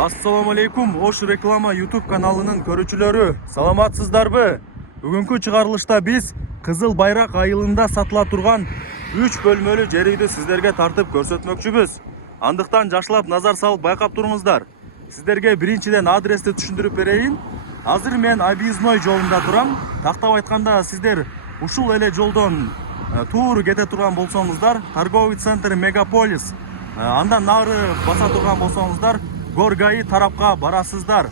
Assalamu alaikum, Oş Reklama YouTube kanalının körücülörü. Саламатсыздарбы? Бүгүнкү чыгарылышта biz Kızıl Bayrak айылында сатыла турган 3 бөлмөлүү жер үйдү сиздерге тартып көрсөтмөкчүбүз. Андыктан жакшылап назар салып байкап туруңуздар. Сиздерге биринчиден адрести түшүндүрүп берейин. Азыр мен Объездной жолунда турам. Тактап айтканда сиздер ушул эле жолдон туура кете турган болсоңуздар, торговый центр Мегаполис андан нары баса турган болсоңуздар, Горгайы тарапка барасыздар.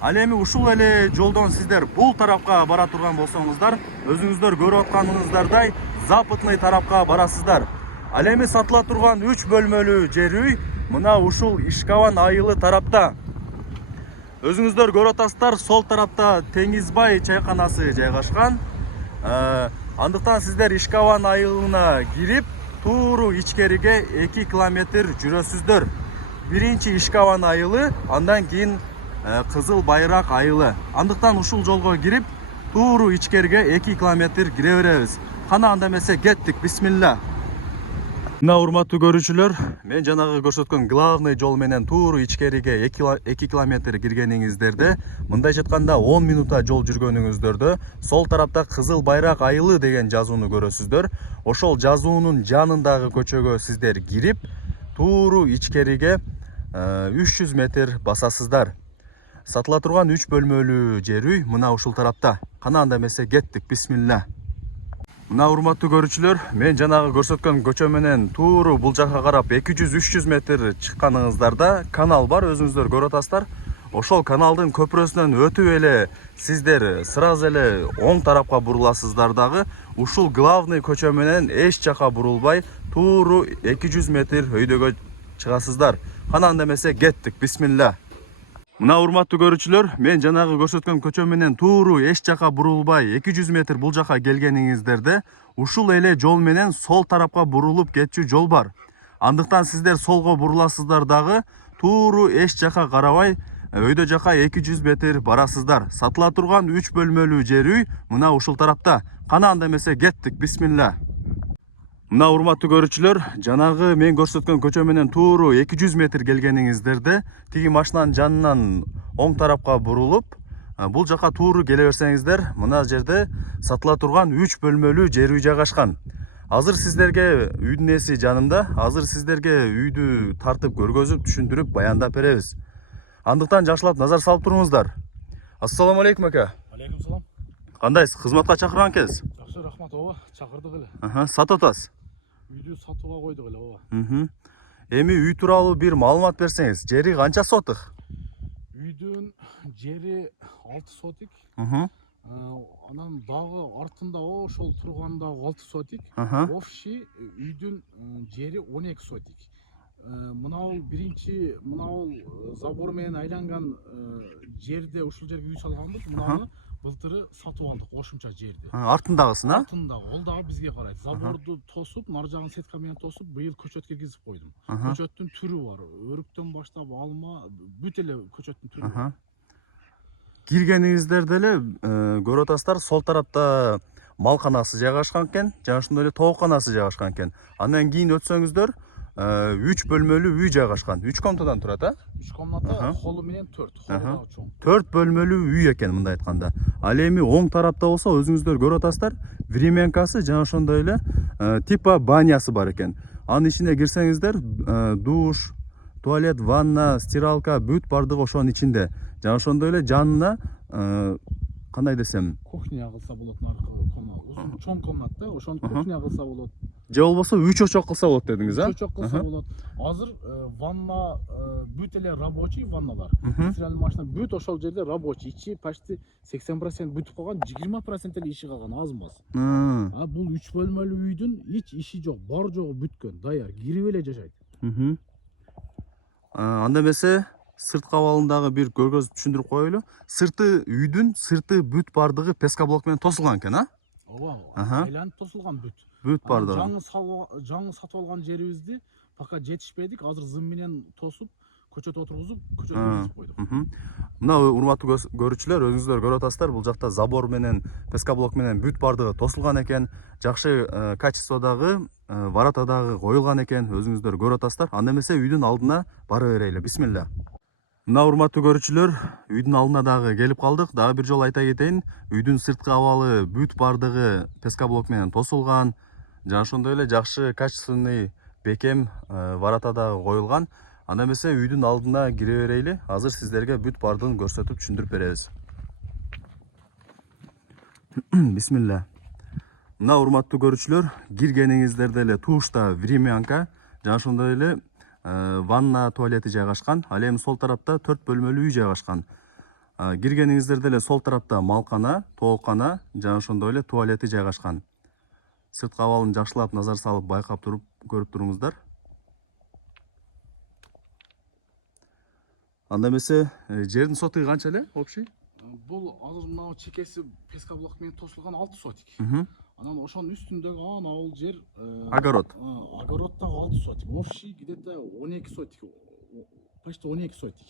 Ал эми ушул эле жолдон сиздер бул тарапка бара турган болсоңуздар, өзүңүздөр көрүп атканыңыздардай Западный тарапка барасыздар. Ал эми сатыла турган 3 бөлмөлүү жер үй мына ушул Ишкаван айылы тарапта. Өзүңүздөр көрүп атасыздар, сол тарапта Теңизбай чайканасы жайгашкан. Андыктан сиздер Ишкаван айылына кирип, тууру ичкериге 2 километр жүрөсүздөр. Биринчи Ишкаван айылы, андан кийин Кызыл Байрак айылы. Андыктан ушул жолго кирип, тууру ичкериге 2 километр кире беребиз. Кана анда эмесе кеттик, бисмилла. Мына урматтуу көрүүчүлөр, мен жанагы көрсөткөн главный жол менен тууру ичкериге 2 километр киргениңиздерде, мындай жатканда 10 минутта жол жүргөнүңүздөрдө сол тарапта Кызыл Байрак айылы деген жазууну көрөсүздөр. Ошол жазуунун жанындагы көчөгө сиздер кирип, тууру ичкериге 300 метр басасыздар. Сатыла турган 3 бөлмөлүү жер үй мына ушул тарапта. Кана анда эмесе кеттик, бисмилла. Мына урматтуу көрүүчүлөр, мен жанагы көрсөткөн көчө менен тууру бул жака карап 200-300 метр чыкканыңыздарда канал бар, өзүңүздөр көрүп атасыздар. Ошол каналдын көпүрөсүнөн өтүп эле сиздер сразу эле оң тарапка буруласыздар дагы, ушул главный көчө менен эч жака бурулбай тууру 200 метр өйдөгө чыгасыздар. Кана анда эмесе кеттик, бисмилла. Мына урматтуу көрүүчүлөр, мен жанагы көрсөткөн көчө менен тууру эч жака бурулбай 200 метр бул жака келгениңиздерде, ушул эле жол менен сол тарапка бурулуп кетчү жол бар. Андыктан сиздер солго буруласыздар дагы, тууру эч жака карабай өйдө жака 200 метр барасыздар. Сатыла турган 3 бөлмөлүү жер үй мына ушул тарапта. Кана анда эмесе кеттик, бисмилла. Мына урматтуу көрүүчүлөр, жанагы мен көрсөткөн көчө менен тууру 200 метр келгениңиздерде, тиги машинанын жанынан оң тарапка бурулуп, бул жака тууру келе берсеңиздер, мына жерде сатыла турган 3 бөлмөлүү жер үй жайгашкан. Азыр сиздерге үйдүн ээси жанымда, азыр сиздерге үйдү тартып көргөзүп, түшүндүрүп, баяндап беребиз. Андыктан жакшылап назар салып туруңуздар. Ассаламу алейкум ака. Алейкум салам. Кандайсыз? Кызматка чакырган экенсиз? Жакшы, рахмат ооба. Чакырдык эле. Сатып атасыз? Үйдү сатууга койдук эле ооба. Эми үй тууралуу бир маалымат берсеңиз, жери канча сотык? Үйдүн жери 6 сотик. Анан дагы артында ошол турганда 6 сотик. Общий үйдүн жери 12 сотик. Мынау биринчи, мынау забор менен айланган жерде ушул жерге үй салганбыз. Мынаны былтыры сатып алдык, кошумча жерди. Артындагысын, а? Артындагы, ол дагы бизге карайт. Заборду тосуп, нар жагын сетка менен тосуп, быйыл көчөт киргизип койдум. Көчөттүн түрү бар. Өрүктөн баштап алма, бүт эле көчөттүн түрү бар. Киргениңиздерде эле көрүп атасыздар, сол тарапта малканасы жайгашкан экен, жана ошондой эле тоокканасы жайгашкан экен. Андан кийин өтсөңүздөр 3 бөлмөлүү үй жайгашкан. 3 комнатадан турат, а? 3 комната, холу менен 4. Холу дагы чоң. 4 бөлмөлүү үй экен мындай айтканда. Ал эми оң тарапта болсо өзүңүздөр көрүп атасыздар, временкасы жана ошондой эле типа банясы бар экен. Анын ичине кирсеңиздер, душ, туалет, ванна, стиралка бүт бардыгы ошонун ичинде. Жана ошондой эле жанына кандай десем, кухня кылса болот, наркы комната. Узун чоң комната, ошону кухня кылса болот. Же болбосо 3 очок кылса болот дедиңиз, а? 3 очок кылса болот. Азыр ванна бүт эле рабочий ванналар. Стиральный машина бүт ошол жерде рабочий. Ичи почти 80% бүтүп калган, 20% эле иши калган, азмаз. Бул 3 бөлмөлүү үйдүн эч иши жок, бар жогу бүткөн, даяр, кирип эле жашайт. Анда эмесе сырт кабалындагы бир көргөзүп түшүндүрүп коелу. Сырты үйдүн сырты бүт бардыгы пескоблок менен тосулган экен, а? Ооба, айланып тосулган бүт. Бүт бардыгы. Жаңы сатып алган жерибизди пока жетишпедик, азыр зым менен тосуп, көчөт отургузуп, көчөт киргизип койдук. Мына урматтуу көрүүчүлөр, өзүңүздөр көрүп атасыздар, бул жакта забор менен, пескоблок менен бүт бардыгы тосулган экен. Жакшы качестводагы варатадагы коюлган экен, өзүңүздөр көрүп атасыздар. Анда эмесе үйдүн алдына бара берели. Бисмилла. Мына урматтуу көрүүчүлөр, үйдүн алдына дагы келип калдык. Дагы бир жолу айта кетейин, үйдүн сырткы абалы бүт бардыгы пескоблок менен тосулган. Жана ошондой эле жакшы качественный бекем варата дагы коюлган. Анда эмесе үйдүн алдына кире берейли. Азыр сиздерге бүт бардыгын көрсөтүп түшүндүрүп беребиз. Бисмилла. Мына урматтуу көрүүчүлөр, киргениңиздерде эле туушта времянка, жана ошондой эле ванна туалети жайгашкан. Ал эми сол тарапта 4 бөлмөлүү үй жайгашкан. Киргениңиздерде эле сол тарапта малкана, тооккана, жана ошондой эле туалети жайгашкан. Сырткы абалын жакшылап назар салып байкап туруп көрүп туруңуздар. Анда эмесе жердин сотугу канча эле общий? Бул азыр мына чекеси пескоблок менен тосулган 6 сотик. Анан ошонун үстүндөгү ал жер Огород. Огород дагы 6 сотик. Общий где-то 12 сотик. Почти 12 сотик.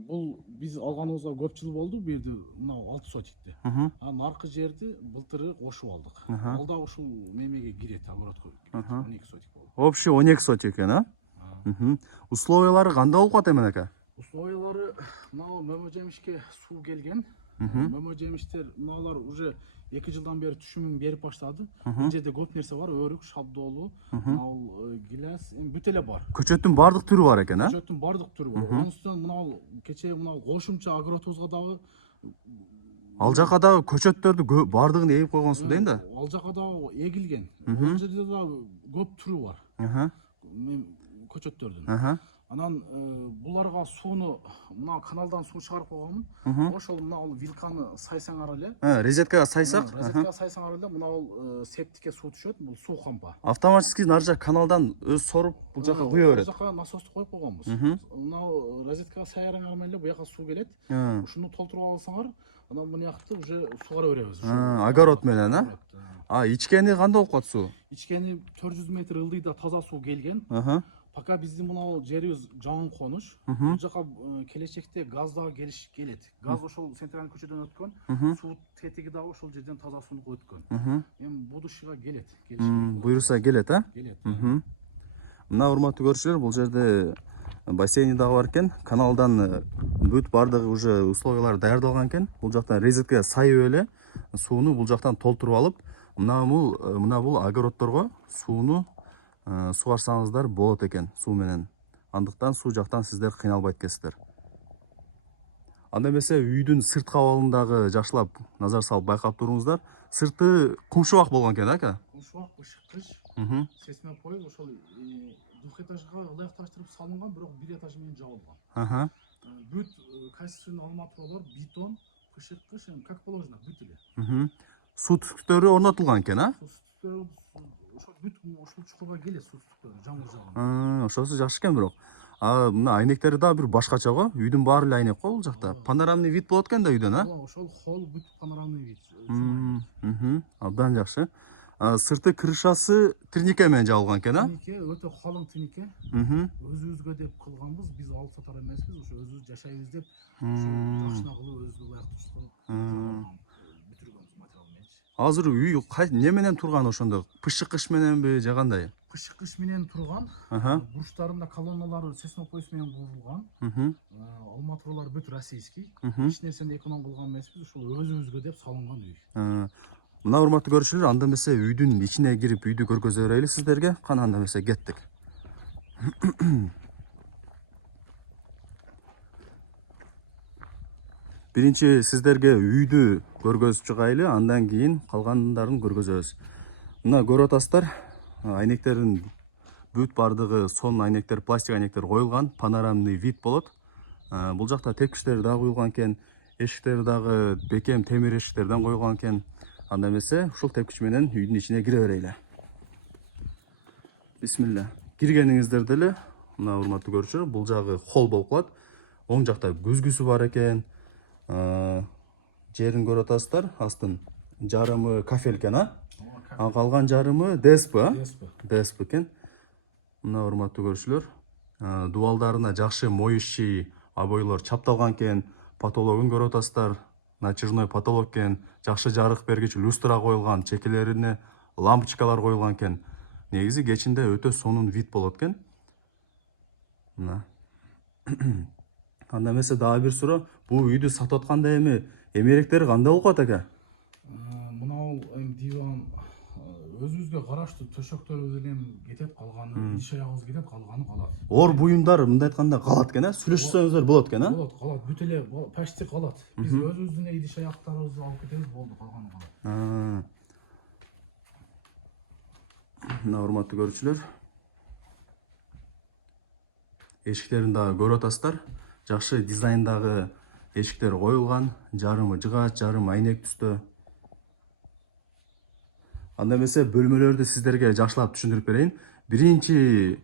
Бул биз алганыбызга көп жыл болду, бу жерде мына 6 сотикти. Анан аркы жерди былтыры кошуп алдык. Ал да ушул мемеге кирет, огородко 12 сотик болду. Общий 12 сотик экен, а? Условиялары кандай болуп калат эми ака? Условиялары мына мөмө жемишке суу келген. Мөмө жемиштер мыналар уже 2 жылдан бери түшүмүн берип баштады. Бул жерде көп нерсе бар, өрүк, шабдоолу, ал гилас, бүт эле бар. Көчөттүн бардык түрү бар экен, а? Көчөттүн бардык түрү бар. Анын үстүнөн мына кечээ мына кошумча огородубузга дагы Ал жака дагы көчөттөрдү бардыгын эгип койгонсуз дейм да. Ал жака дагы эгилген. Ал жерде дагы көп түрү бар. Көчөттөрдүн. Анан буларга сууну мына каналдан суу чыгарып койгонмун. Ошол мына вилканы сайсаңар эле. Резеткага сайсак? Резеткага сайсаңар эле мына септикке суу түшөт. Бул суу кампа. Автоматически нары жак каналдан өз соруп бул жака куя берет. Бул жака насосту коюп койгонбуз. Мына резеткага сайраңар менен эле бу жака суу келет. Ушуну толтуруп алсаңар, анан мына жакты уже сугара беребиз. Огород менен, а? Ичкени кандай болуп калат суу? Ичкени 400 метр ылдыйда таза суу келген. Пока биздин мына жерибиз жагын конуш. Бул жака келечекте газ дагы келет. Газ ошол центральный көчөдөн өткөн. Суу тетиги дагы ошол жерден таза сууну өткөн. Эми будущийга келет. Буюрса келет, а? Келет. Мына урматтуу көрүүчүлөр, бул жерде бассейни дагы бар экен. Каналдан бүт бардыгы уже условиялары даярдалган экен. Бул жактан резеткага сайып эле сууну бул жактан толтуруп алып, мына бул огородторго сууну сугарсаңыздар болот экен суу менен. Андыктан суу жактан сиздер кыйналбайт экенсиздер. Анда эмесе үйдүн сырткы абалын дагы жакшылап назар салып байкап туруңуздар. Сырты кумшубак болгон экен, ака? Кумшубак, бышыккыч. Сесме пой ошол двухэтажга ылайыкташтырып салынган, бирок бир этаж менен жабылган. Бүт качественный арматуралар, бетон, бышыккыч, как положено, бүт эле. Суу түтүктөрү орнотулган экен, а? Ошол бүт ушул чукурга келет суу түтүктөрү, жамгыр жааганда. Ошосу жакшы экен бирок. Мына айнектери дагы бир башкача го. Үйдүн баары эле айнек го бул жакта. Панорамный вид болот экен да үйдөн, а? Ошол холл бүт панорамный вид. Абдан жакшы. Сырты крышасы трнике менен жабылган экен, а? Трнике, өтө калың трнике. Өзүбүзгө деп кылганбыз, биз алып сатар эмеспиз, ошо өзүбүз жашайбыз деп, жакшына кылып өзүбүзгө ылайыктуу бүтүргөнбүз материал менен. Азыр үй не менен турган ошондо? Пышыккыч мененби же кандай? Пышыккыч менен турган. Бурчтарында колонналары сеснопойс менен курулган. Арматуралар бүт российский. Эч нерсени эконом кылган эмеспиз, ошол өзүбүзгө деп салынган үй. Мына урматтуу көрүүчүлөр, анда эмесе үйдүн ичине кирип үйдү көргөзө берели сиздерге. Кана анда эмесе кеттик. Биринчи сиздерге үйдү көргөзүп чыгайлы, андан кийин калгандарын көргөзөбүз. Мына көрүп атасыздар, айнектердин бүт бардыгы сон айнектер, пластик айнектер коюлган, панорамный вид болот. Бул жакта тепкичтер дагы коюлган экен, эшиктер дагы бекем темир эшиктерден коюлган экен. Анда эмесе ушул тепкич менен үйдүн ичине кире берели. Бисмилла. Киргениңиздерде эле, мына урматтуу көрүүчүлөр, бул жагы холл болуп калат. Оң жакта күзгүсү бар экен. Жерин көрүп атасыздар, астын жарымы кафель экен, а? Калган жарымы ДСП, а? ДСП экен. Мына урматтуу көрүүчүлөр, дубалдарына жакшы моющий обойлор чапталган экен. Потологун көрүп атасыздар. Натяжной потолок экен, жакшы жарык бергич люстра коюлган, чекелерине лампочкалар коюлган экен. Негизи кечинде өтө сонун вид болот экен. Мына. Анда эмесе дагы бир суроо. Бул үйдү сатып атканда эмеректери кандай болуп калат экен? Мынау диван өзүбүзгө караштуу төшөктөрүбүз элем кетет, калганы иш аягыбыз кетет, калганы калат. Ор буюмдар мындай айтканда калат экен, сүйлөшсөңүздөр болот экен, Болот, калат, бүт эле почти калат. Биз өзүбүздүн идиш аяктарыбызды алып кетебиз, болду, калганы калат. Мына урматтуу көрүүчүлөр, эшиктерин дагы көрүп атасыздар. Жакшы дизайндагы эшиктер коюлган, жарымы жыгач, жарымы айнек түстө. Анда эмесе бөлмөлөрдү сиздерге жакшылап түшүндүрүп берейин. Биринчи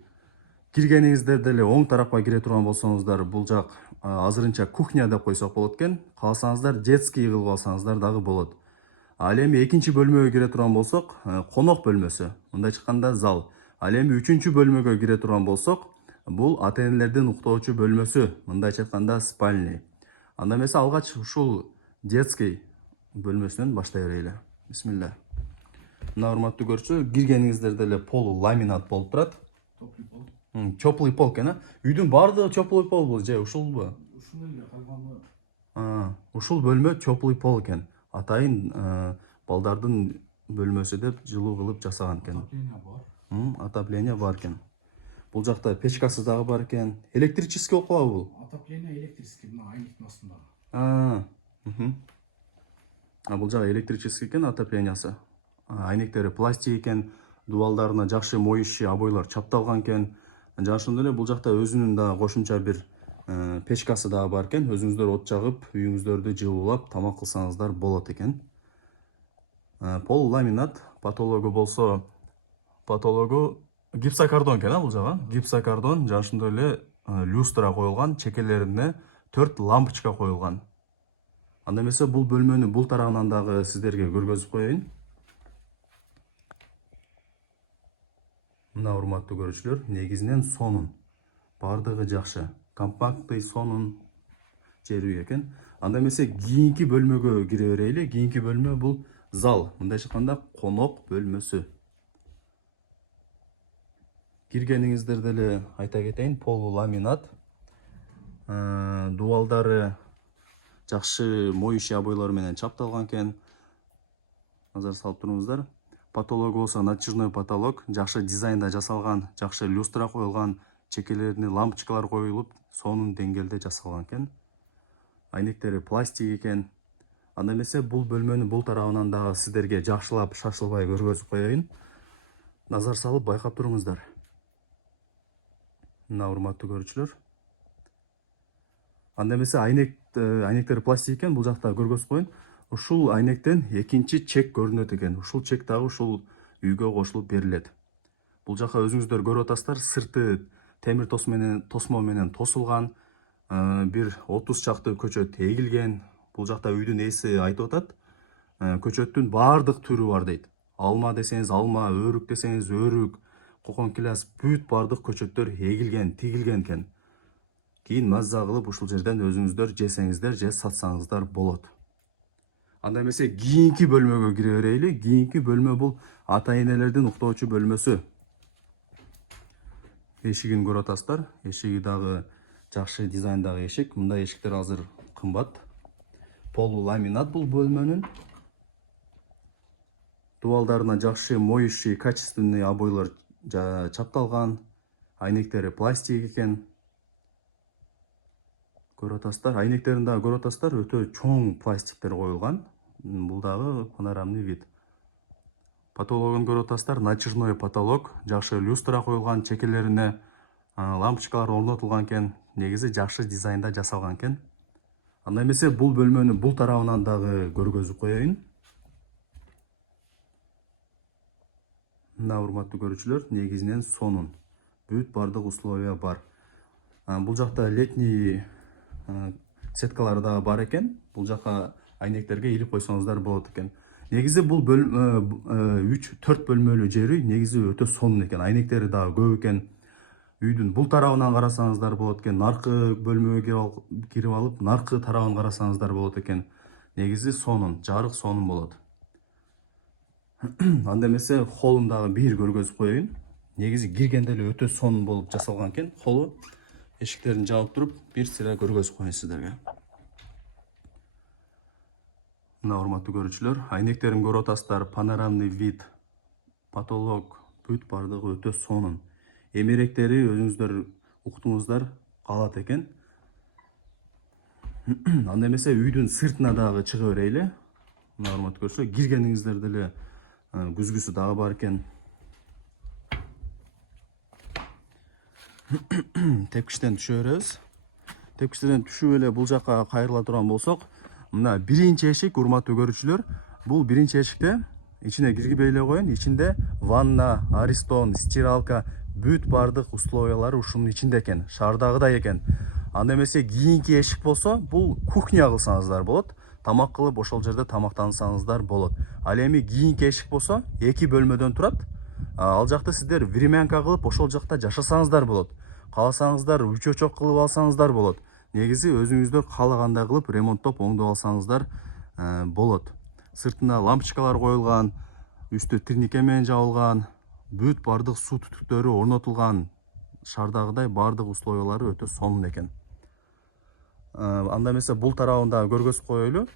киргениңиздер деле оң тарапка кире турган болсоңуздар, бул жак азырынча кухня деп койсок болот экен. Кааласаңыздар детский кылып алсаңыздар дагы болот. Ал эми экинчи бөлмөгө кире турган болсок, конок бөлмөсү. Мындайча айтканда зал. Ал эми үчүнчү бөлмөгө кире турган болсок, бул ата-энелердин уктоочу бөлмөсү. Мындайча айтканда спальный. Анда эмесе алгач ушул детский бөлмөсүнөн баштай берели. Бисмилля. Мына урматтуу көрүүчүлөр, киргениңиздер деле полу ламинат болуп турат. Теплый пол экен, үйдүн баардыгы теплый пол бул же ушулбу? Ушул эле калганы. Ушул бөлмө теплый пол экен. Атайын балдардын бөлмөсү деп жылуу кылып жасаган экен. Отопление бар. Отопление бар экен. Бул жакта печкасы дагы бар экен. Электрический болуп калабы бул? Отопление электрический, мына айнектин астында. Бул жагы электрический экен, отоплениясы. Айнектери пластик экен, дубалдарына жакшы моющий обойлор чапталган экен. Жана ошондой эле бул жакта өзүнүн дагы кошумча бир печкасы дагы бар экен. Өзүңүздөр от жагып, үйүңүздөрдү жылуулап тамак кылсаңыздар болот экен. Пол ламинат, патологу болсо, патологу гипсокартон экен, бул жагы. Гипсокартон, жана ошондой эле люстра коюлган, чекелерине 4 лампочка коюлган. Анда эмесе бул бөлмөнү бул тарабынан дагы сиздерге көргөзүп коеюн. Мына урматтуу көрүүчүлөр, негизинен сонун. Бардыгы жакшы. Компактный, сонун жер үй экен. Анда эмесе кийинки бөлмөгө кире берели. Кийинки бөлмө бул зал. Мындайча айтканда конок бөлмөсү. Киргениңиздер деле айта кетейин, полу ламинат. Дубалдары жакшы моющий обойлор менен чапталган экен. Назар салып туруңуздар. Потолок болсо натяжной потолок, жакшы дизайнда жасалган, жакшы люстра коюлган, чекелерине лампочкалар коюлуп, сонун деңгээлде жасалган экен. Айнектери пластик экен. Анда эмесе бул бөлмөнү бул тарабынан дагы сиздерге жакшылап шашылбай көргөзүп коеюн. Назар салып байкап туруңуздар. Мына урматтуу көрүүчүлөр. Анда эмесе айнектери пластик экен, бул жакта көргөзүп коеюн. Ушул айнектен экинчи чек көрүнөт экен. Ушул чек дагы ушул үйгө кошулуп берилет. Бул жака өзүңүздөр көрүп атасыздар, сырты темир тосмо менен тосулган, бир 30 чакты көчөт эгилген. Бул жакта үйдүн ээси айтып атат, көчөттүн баардык түрү бар дейт. Алма десеңиз алма, өрүк десеңиз өрүк, кокон килас бүт баардык көчөттөр эгилген, тигилген экен. Кийин маза кылып ушул жерден өзүңүздөр жесеңиздер же сатсаңыздар болот. Анда эмесе кийинки бөлмөгө кире берели. Кийинки бөлмө бул ата-энелердин уктоочу бөлмөсү. Эшигин көрүп атасыздар. Эшиги дагы жакшы дизайндагы эшик. Мындай эшиктер азыр кымбат. Полу ламинат бул бөлмөнүн. Дубалдарына жакшы моющий качественный обойлор чапталган. Айнектери пластик экен. Көрүп атасыздар. Айнектерин дагы көрүп атасыздар. Өтө чоң пластиктер коюлган. Бул дагы панорамный вид. Потологун көрүп атасыздар. Натяжной потолок, жакшы люстра коюлган, чекелерине лампочкалар орнотулган экен. Негизи жакшы дизайнда жасалган экен. Анда эмесе бул бөлмөнү бул тарабынан дагы көргөзүп коеюн. Мына урматтуу көрүүчүлөр, негизинен сонун. Бүт бардык условия бар. Бул жакта летний сеткалары да бар экен. Бул жака айнектерге илип койсоңуздар болот экен. Негизи бул 3-4 бөлмөлүү жер үй негизи өтө сонун экен. Айнектери дагы көп экен. Үйдүн бул тарабынан карасаңыздар болот экен. Наркы бөлмөгө кирип алып, наркы тарабын карасаңыздар болот экен. Негизи сонун, жарык сонун болот. Анда эмесе холун дагы бир көргөзүп коеюн. Негизи киргенде эле өтө сонун болуп жасалган экен. Холу Эшиктерин жаап туруп, бир сыйра көргөзүп коеюн сиздерге. Мына урматтуу көрүүчүлөр, айнектерин көрүп атасыздар, панорамный вид, потолок, бүт бардыгы өтө сонун. Эмеректери өзүңүздөр уктуңуздар, калат экен. Анда эмесе үйдүн сыртына дагы чыга берейли. Мына урматтуу көрүүчүлөр, киргениңиздерде эле күзгүсү дагы бар экен. Тепкичтен түшө беребиз. Тепкичтен түшүп эле бул жака кайрыла турган болсок, мына биринчи эшик, урматтуу көрүүчүлөр. Бул биринчи эшикте ичине киргибей эле коеюн. Ичинде ванна, аристон, стиралка, бүт бардык условиялары ушунун ичинде экен. Шаардагыдай экен. Анда эмесе кийинки эшик болсо, бул кухня кылсаңыздар болот. Тамак кылып, ошол жерде тамактансаңыздар болот. Ал эми кийинки эшик болсо, 2 бөлмөдөн турат. Ал жакта сиздер времянка кылып, ошол жакта жашасаңыздар болот. Кааласаңыздар үчөчөк кылып алсаңыздар болот. Негизи өзүңүздөр каалагандай кылып ремонттоп, оңдоп алсаңыздар болот. Сыртына лампочкалар коюлган, үстү турнике менен жабылган, бүт бардык суу түтүктөрү орнотулган. Шаардагыдай бардык условиялары өтө сонун экен. Анда эмесе бул тарабында көргөзүп коелу.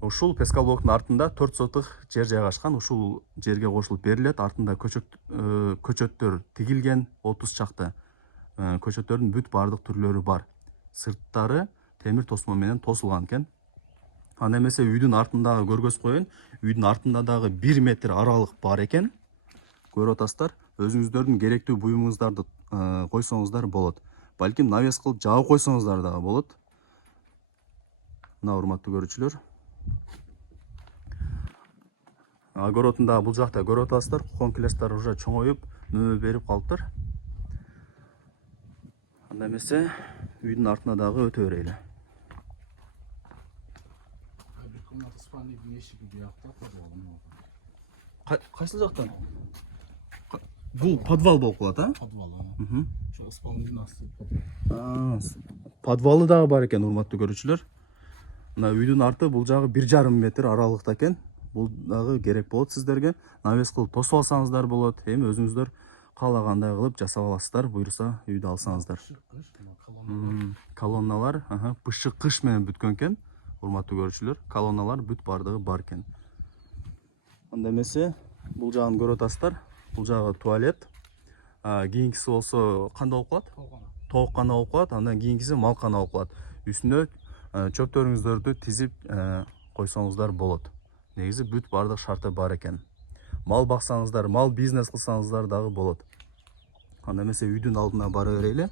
Ушул пескалоктун артында 4 сотык жер жайгашкан. Ушул жерге кошулуп берилет. Артында көчөттөр тигилген, 30 чакты. Көчөттөрдүн бүт бардык түрлөрү бар. Сырттары темир тосмо менен тосулган экен. Анда эмесе үйдүн артындагы көргөзүп коеюн. Үйдүн артында дагы 1 метр аралык бар экен. Көрүп атасыздар. Өзүңүздөрдүн керектүү буюмуңуздарды койсоңуздар болот. Балким навес кылып жаап койсоңуздар дагы болот. Мына урматтуу көрүүчүлөр. Огородунда бул жакта көрүп атасыздар. Конкилестер уже чоңоюп, мөбө берип калыптыр. Анда эмесе үйдүн артына дагы өтө берели. Бир комната спальныйдын эшиги биякта, подвалдын. Кайсыл жактан? Бул подвал болуп калат, а? Подвал. Ошо спальныйдын асты. Подвалы дагы бар экен, урматтуу көрүүчүлөр. Мына үйдүн арты бул жагы 1,5 метр аралыкта экен. Бул дагы керек болот сиздерге. Навес кылып тосуп алсаңыздар болот. Эми өзүңүздөр каалагандай кылып жасап аласыздар, буйруса үйдү алсаңыздар. Колонналар, бышык кыш менен бүткөн экен. Урматтуу көрүүчүлөр, колонналар бүт бардыгы бар экен. Анда эмесе бул жагын көрүп атасыздар. Бул жагы туалет. Кийинкиси болсо кандай болуп калат? Тооккана болуп калат. Андан кийинкиси малкана болуп калат. Үстүнө чөптөрүңүздөрдү тизип койсоңуздар болот. Негизи бүт бардык шарты бар экен. Мал баксаңыздар, мал бизнес кылсаңыздар дагы болот. Анда эмесе үйдүн алдына бара берели.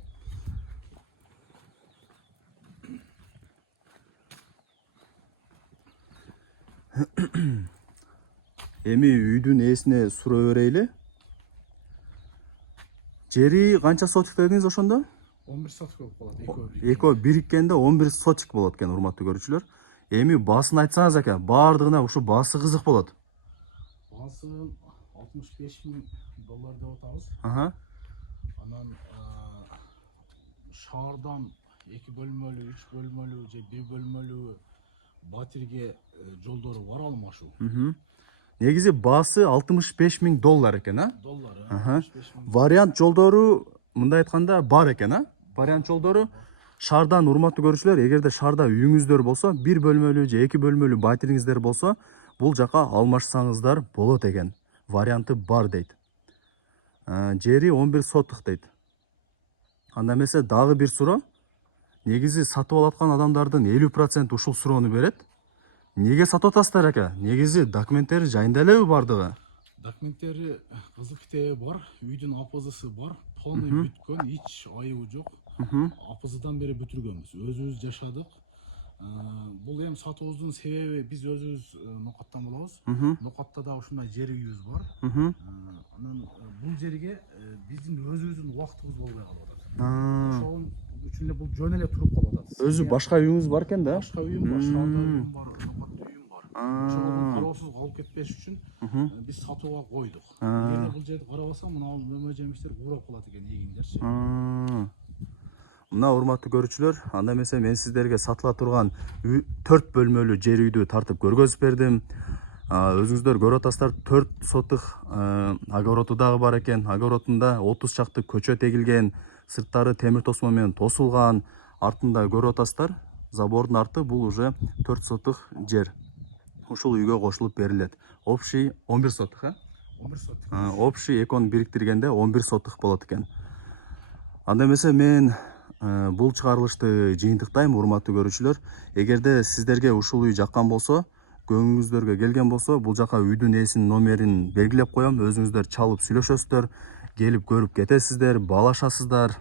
Эми үйдүн ээсине суроо берели. Жери канча сотик дедиңиз ошондо? 11 сотик болуп калат, экөө бириккенде 11 сотик болот экен, урматтуу көрүүчүлөр. Эми баасын айтсаңыз экен, баардыгына ушу баасы кызык болот. Баасы $65,000 деп атабыз. Анан шаардан 2 бөлмөлүү, 3 бөлмөлүү же 1 бөлмөлүү батирге жолдору бар алмашуу. Негизи баасы $65,000 экен, а? Доллар, Вариант жолдору мындай айтканда бар экен, а? Вариант жолдору шаардан, урматтуу көрүүчүлөр, эгерде шаарда үйүңүздөр болсо, 1 бөлмөлүү же 2 бөлмөлүү батириңиздер болсо, бул жака алмашсаңыздар болот экен. Варианты бар дейт. Жери 11 сотык дейт. Анда эмесе дагы бир суроо. Негизи сатып алаткан адамдардын 50% ушул суроону берет. Неге сатып атасыздар ака? Негизи документтери жайында элеби бардыгы? Документтери кызыл китеби бар, үйдүн АПЗсы бар, полный бүткөн, эч айыбы жок. АПЗдан бери бүтүргөнбүз, өзүбүз жашадык. Бул эми сатуубуздун себеби биз өзүбүз Нокаттан болобуз. Нокатта да ушундай жер үйүбүз бар. Анан бул жерге биздин өзүбүздүн убактыбыз болбой калып атат. Ошол үчүн эле бул жөн эле туруп калып атат. Өзү башка үйүңүз бар экен да? Башка үйүм бар, шаарда үйүм бар, Нокатта үйүм бар. Ошол кароосуз калып кетпеш үчүн биз сатууга койдук. Эгерде бул жерди карабасам, мына мөмө жемиштер куурап калат экен, эгиндерчи. Мына урматтуу көрүүчүлөр, анда эмесе мен сиздерге сатыла турган 4 бөлмөлүү жер үйдү тартып көргөзүп бердим. Өзүңүздөр көрүп атасыздар, 4 сотык огороду дагы бар экен. Огородунда 30 чакты көчөт эгилген, сырттары темир тосмо менен тосулган. Артында көрүп атасыздар, забордун арты бул уже 4 сотық жер. Ушул үйгө кошулуп берилет. Общий 11 сотық, 11 сотик. Общий экөөнү бириктиргенде 11 сотық болот экен. Анда эмесе мен бул чыгарылышты жыйынтыктайм, урматтуу көрүүчүлөр. Эгерде сиздерге ушул үй жаккан болсо, көңүлүңүздөргө келген болсо, бул жака үйдүн ээсинин номерин белгилеп коем. Өзүңүздөр чалып сүйлөшөсүздөр, келип көрүп кетесиздер, баалашасыздар.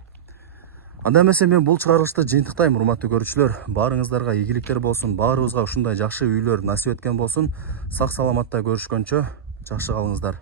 Анда эмесе мен бул чыгарылышты жыйынтыктайм, урматтуу көрүүчүлөр. Баарыңыздарга ийгиликтер болсун, баарыбызга ушундай жакшы үйлөр насип эткен болсун. Сак саламатта көрүшкөнчө жакшы калыңыздар.